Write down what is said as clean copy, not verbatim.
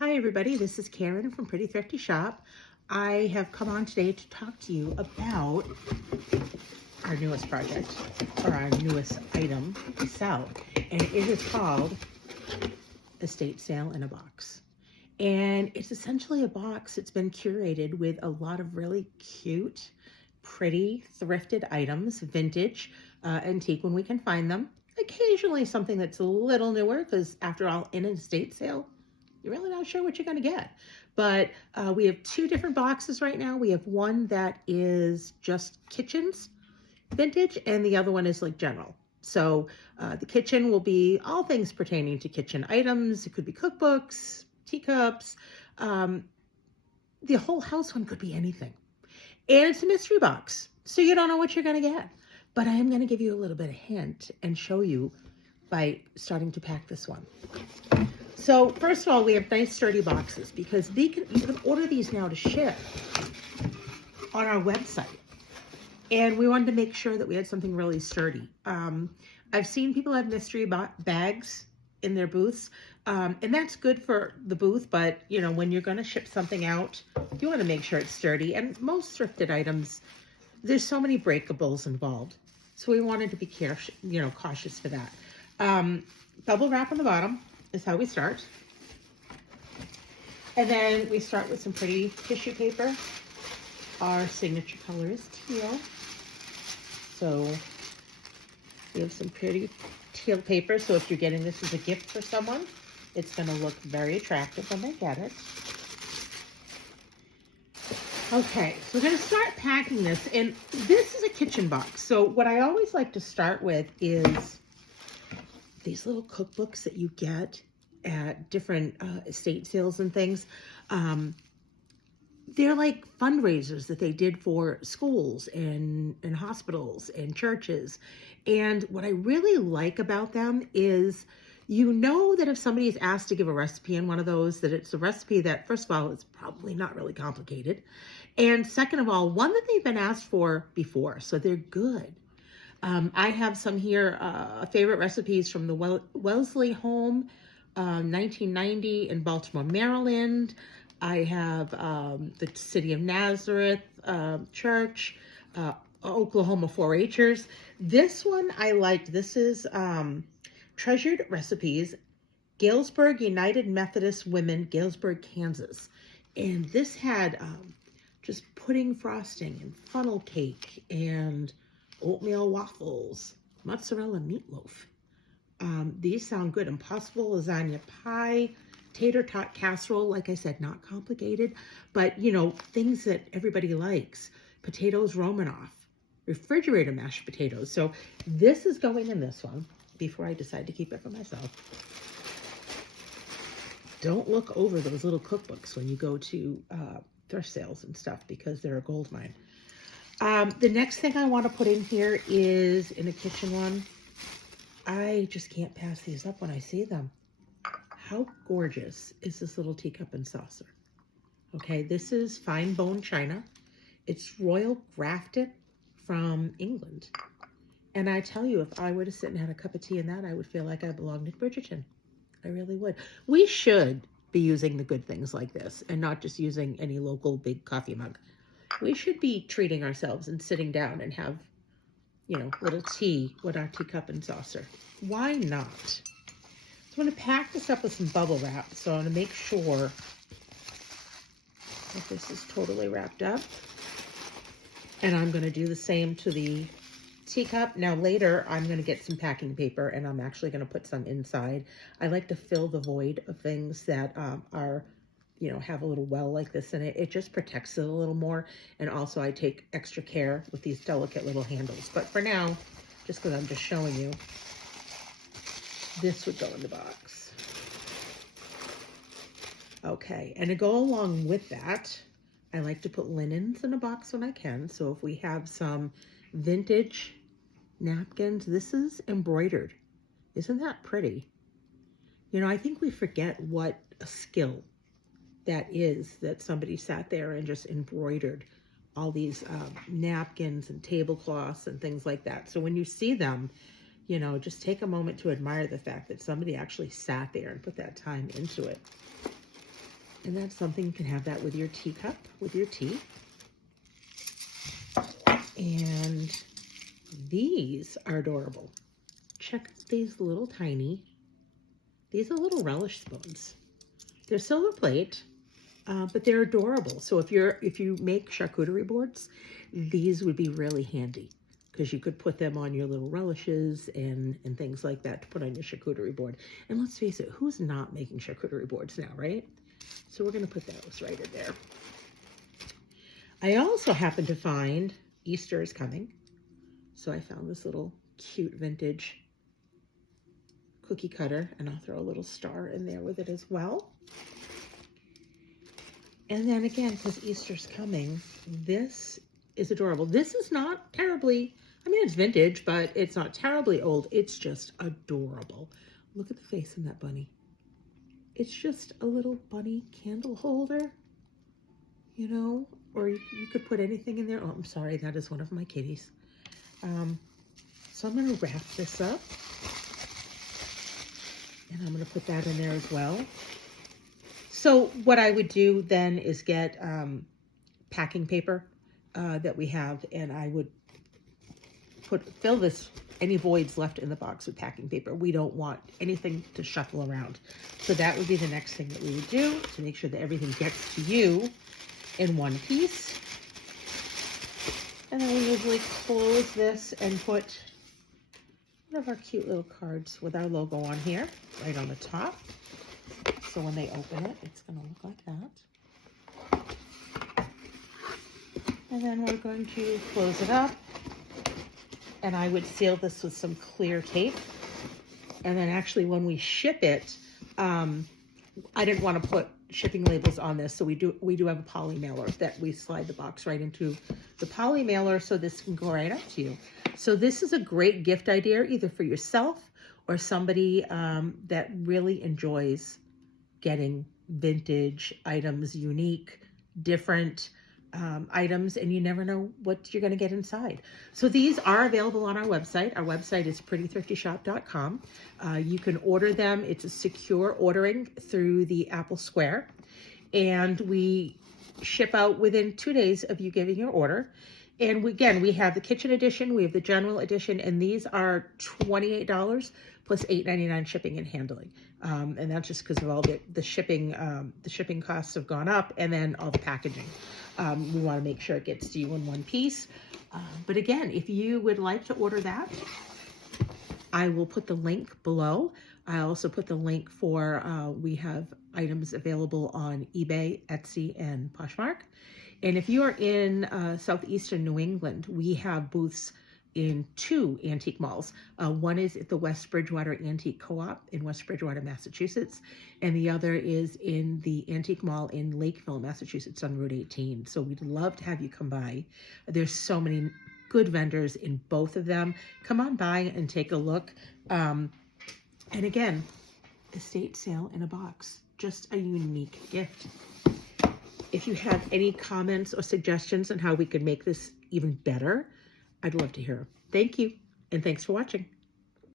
Hi everybody, this is Karen from Pretty Thrifty Shop. I have come on today to talk to you about our newest project, or our newest item to sell, and it is called Estate Sale in a Box. And it's essentially a box that's been curated with a lot of really cute, pretty, thrifted items, vintage, antique when we can find them. Occasionally something that's a little newer, because after all, in an estate sale, you're really not sure what you're going to get. But we have two different boxes right now. We have one that is just kitchens, vintage, and the other one is like general. So the kitchen will be all things pertaining to kitchen items. It could be cookbooks, teacups. The whole house one could be anything. And it's a mystery box, so you don't know what you're going to get. But I am going to give you a little bit of hint and show you by starting to pack this one. So first of all, we have nice sturdy boxes because you can order these now to ship on our website. And we wanted to make sure that we had something really sturdy. I've seen people have mystery bags in their booths, and that's good for the booth, but you know, when you're going to ship something out, you want to make sure it's sturdy. And most thrifted items, there's so many breakables involved. So we wanted to be cautious for that. Bubble wrap on the bottom is how we start. And then we start with some pretty tissue paper. Our signature color is teal. So we have some pretty teal paper. So if you're getting this as a gift for someone, it's going to look very attractive when they get it. Okay, so we're going to start packing this. And this is a kitchen box. So what I always like to start with is these little cookbooks that you get at different estate sales and things. They're like fundraisers that they did for schools and hospitals and churches. And what I really like about them is, you know, that if somebody is asked to give a recipe in one of those, that it's a recipe that, first of all, it's probably not really complicated. And second of all, one that they've been asked for before, so they're good. I have some here, favorite recipes from the Wellesley home, 1990 in Baltimore, Maryland. I have the City of Nazareth Church, Oklahoma 4-Hers. This one I liked. This is Treasured Recipes, Galesburg United Methodist Women, Galesburg, Kansas. And this had just pudding frosting and funnel cake and oatmeal waffles, mozzarella meatloaf. These sound good. Impossible lasagna pie, tater tot casserole. Like I said, not complicated, but you know, things that everybody likes. Potatoes Romanoff, refrigerator mashed potatoes. So this is going in this one before I decide to keep it for myself. Don't look over those little cookbooks when you go to thrift sales and stuff, because they're a gold mine. The next thing I want to put in here is in a kitchen one. I just can't pass these up when I see them. How gorgeous is this little teacup and saucer? Okay, this is fine bone china. It's royal grafted from England. And I tell you, if I were to sit and have a cup of tea in that, I would feel like I belonged in Bridgerton. I really would. We should be using the good things like this and not just using any local big coffee mug. We should be treating ourselves and sitting down and have, you know, little tea with our teacup and saucer. Why not? So I'm going to pack this up with some bubble wrap. So I'm going to make sure that this is totally wrapped up. And I'm going to do the same to the teacup. Now later, I'm going to get some packing paper and I'm actually going to put some inside. I like to fill the void of things that are, you know, have a little well like this in it. It just protects it a little more. And also I take extra care with these delicate little handles. But for now, just because I'm just showing you, this would go in the box. Okay, and to go along with that, I like to put linens in a box when I can. So if we have some vintage napkins, this is embroidered. Isn't that pretty? You know, I think we forget what a skill that is, that somebody sat there and just embroidered all these napkins and tablecloths and things like that. So when you see them, you know, just take a moment to admire the fact that somebody actually sat there and put that time into it. And that's something, you can have that with your teacup, with your tea. And these are adorable. Check these little tiny, these are little relish spoons. They're silver plate, but they're adorable. So if you make charcuterie boards, these would be really handy because you could put them on your little relishes and things like that to put on your charcuterie board. And let's face it, who's not making charcuterie boards now, right? So we're going to put those right in there. I also happen to find Easter is coming. So I found this little cute vintage cookie cutter, and I'll throw a little star in there with it as well. And then again, because Easter's coming, this is adorable. This is not terribly, I mean, it's vintage, but it's not terribly old. It's just adorable. Look at the face in that bunny. It's just a little bunny candle holder, you know, or you could put anything in there. Oh, I'm sorry, that is one of my kitties. So I'm going to wrap this up, and I'm going to put that in there as well. So what I would do then is get packing paper that we have, and I would fill this, any voids left in the box with packing paper. We don't want anything to shuffle around. So that would be the next thing that we would do to make sure that everything gets to you in one piece. And then we usually close this and put one of our cute little cards with our logo on here, right on the top. So when they open it, it's going to look like that. And then we're going to close it up. And I would seal this with some clear tape. And then actually when we ship it, I didn't want to put shipping labels on this, so we do have a poly mailer that we slide the box right into the poly mailer, so this can go right up to you. So this is a great gift idea, either for yourself or somebody that really enjoys getting vintage items, unique, different items, and you never know what you're going to get inside. So these are available on our website. Our website is prettythriftyshop.com. You can order them. It's a secure ordering through the Apple Square, and we ship out within 2 days of you giving your order. And we have the kitchen edition, we have the general edition, and these are $28 plus $8.99 shipping and handling. And that's just because of all the shipping costs have gone up, and then all the packaging. We want to make sure it gets to you in one piece. But again, if you would like to order that, I will put the link below. I also put the link for, we have items available on eBay, Etsy, and Poshmark. And if you are in southeastern New England, we have booths in 2 antique malls. One is at the West Bridgewater Antique Co-op in West Bridgewater, Massachusetts, and the other is in the Antique Mall in Lakeville, Massachusetts on Route 18. So we'd love to have you come by. There's so many good vendors in both of them. Come on by and take a look. And again, estate sale in a box, just a unique gift. If you have any comments or suggestions on how we could make this even better, I'd love to hear them. Thank you, and thanks for watching.